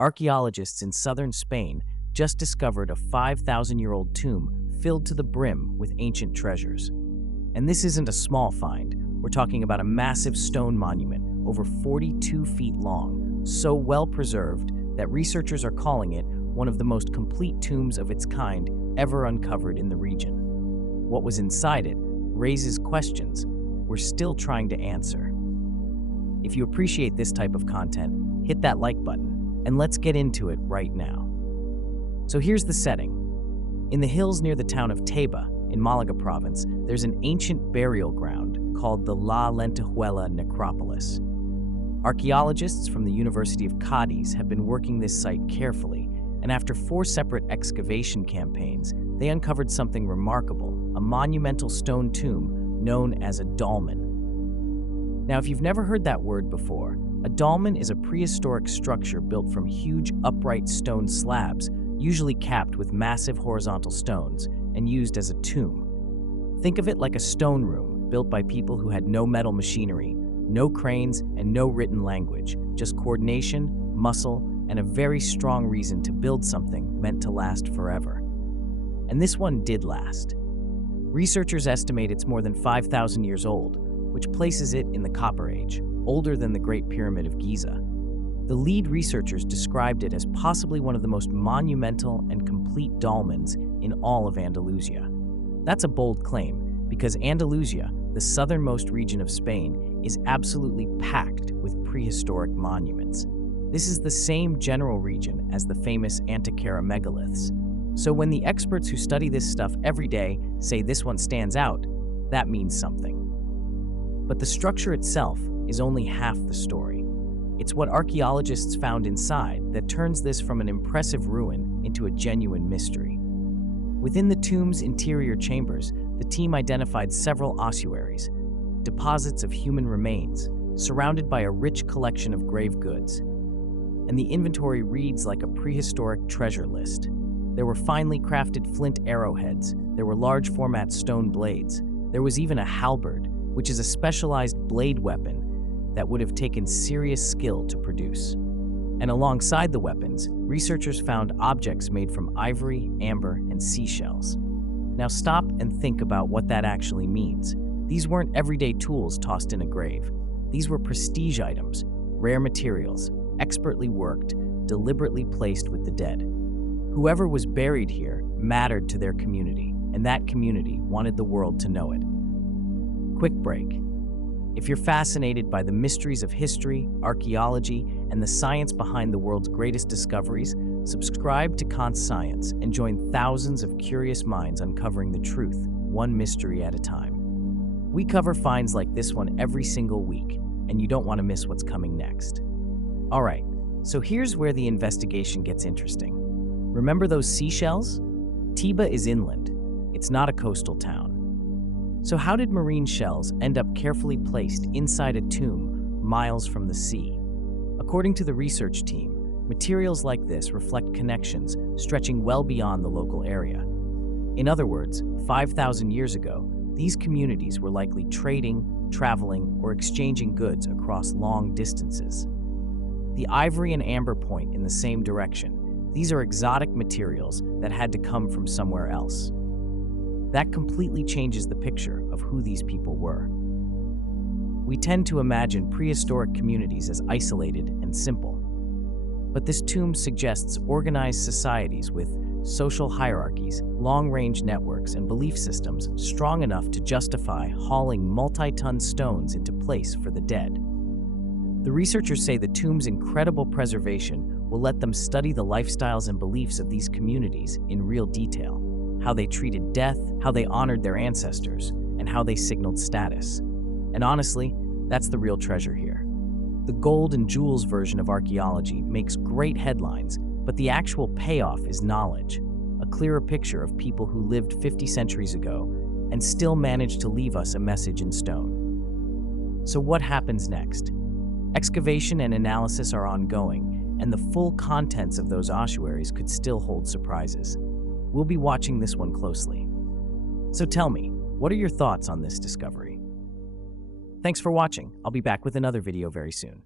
Archaeologists in southern Spain just discovered a 5,000-year-old tomb filled to the brim with ancient treasures. And this isn't a small find. We're talking about a massive stone monument over 42 feet long, so well preserved that researchers are calling it one of the most complete tombs of its kind ever uncovered in the region. What was inside it raises questions we're still trying to answer. If you appreciate this type of content, hit that like button, and let's get into it right now. So here's the setting. In the hills near the town of Teba, in Málaga province, there's an ancient burial ground called the Lentejuela necropolis. Archaeologists from the University of Cádiz have been working this site carefully, and after 4 separate excavation campaigns, they uncovered something remarkable, a monumental stone tomb known as a dolmen. Now, if you've never heard that word before, a dolmen is a prehistoric structure built from huge upright stone slabs, usually capped with massive horizontal stones, and used as a tomb. Think of it like a stone room built by people who had no metal machinery, no cranes, and no written language, just coordination, muscle, and a very strong reason to build something meant to last forever. And this one did last. Researchers estimate it's more than 5,000 years old, which places it in the Copper Age, older than the Great Pyramid of Giza. The lead researchers described it as possibly one of the most monumental and complete dolmens in all of Andalusia. That's a bold claim, because Andalusia, the southernmost region of Spain, is absolutely packed with prehistoric monuments. This is the same general region as the famous Antiquera megaliths. So when the experts who study this stuff every day say this one stands out, that means something. But the structure itself is only half the story. It's what archaeologists found inside that turns this from an impressive ruin into a genuine mystery. Within the tomb's interior chambers, the team identified several ossuaries, deposits of human remains, surrounded by a rich collection of grave goods. And the inventory reads like a prehistoric treasure list. There were finely crafted flint arrowheads, there were large format stone blades, there was even a halberd, which is a specialized blade weapon that would have taken serious skill to produce. And alongside the weapons, researchers found objects made from ivory, amber, and seashells. Now stop and think about what that actually means. These weren't everyday tools tossed in a grave. These were prestige items, rare materials, expertly worked, deliberately placed with the dead. Whoever was buried here mattered to their community, and that community wanted the world to know it. Quick break. If you're fascinated by the mysteries of history, archaeology, and the science behind the world's greatest discoveries, subscribe to ConsciScience and join thousands of curious minds uncovering the truth, one mystery at a time. We cover finds like this one every single week, and you don't want to miss what's coming next. All right, so here's where the investigation gets interesting. Remember those seashells? Teba is inland. It's not a coastal town. So how did marine shells end up carefully placed inside a tomb miles from the sea? According to the research team, materials like this reflect connections stretching well beyond the local area. In other words, 5,000 years ago, these communities were likely trading, traveling, or exchanging goods across long distances. The ivory and amber point in the same direction. These are exotic materials that had to come from somewhere else. That completely changes the picture of who these people were. We tend to imagine prehistoric communities as isolated and simple. But this tomb suggests organized societies with social hierarchies, long-range networks, and belief systems strong enough to justify hauling multi-ton stones into place for the dead. The researchers say the tomb's incredible preservation will let them study the lifestyles and beliefs of these communities in real detail, how they treated death, how they honored their ancestors, and how they signaled status. And honestly, that's the real treasure here. The gold and jewels version of archaeology makes great headlines, but the actual payoff is knowledge, a clearer picture of people who lived 50 centuries ago and still managed to leave us a message in stone. So what happens next? Excavation and analysis are ongoing, and the full contents of those ossuaries could still hold surprises. We'll be watching this one closely. So tell me, what are your thoughts on this discovery? Thanks for watching. I'll be back with another video very soon.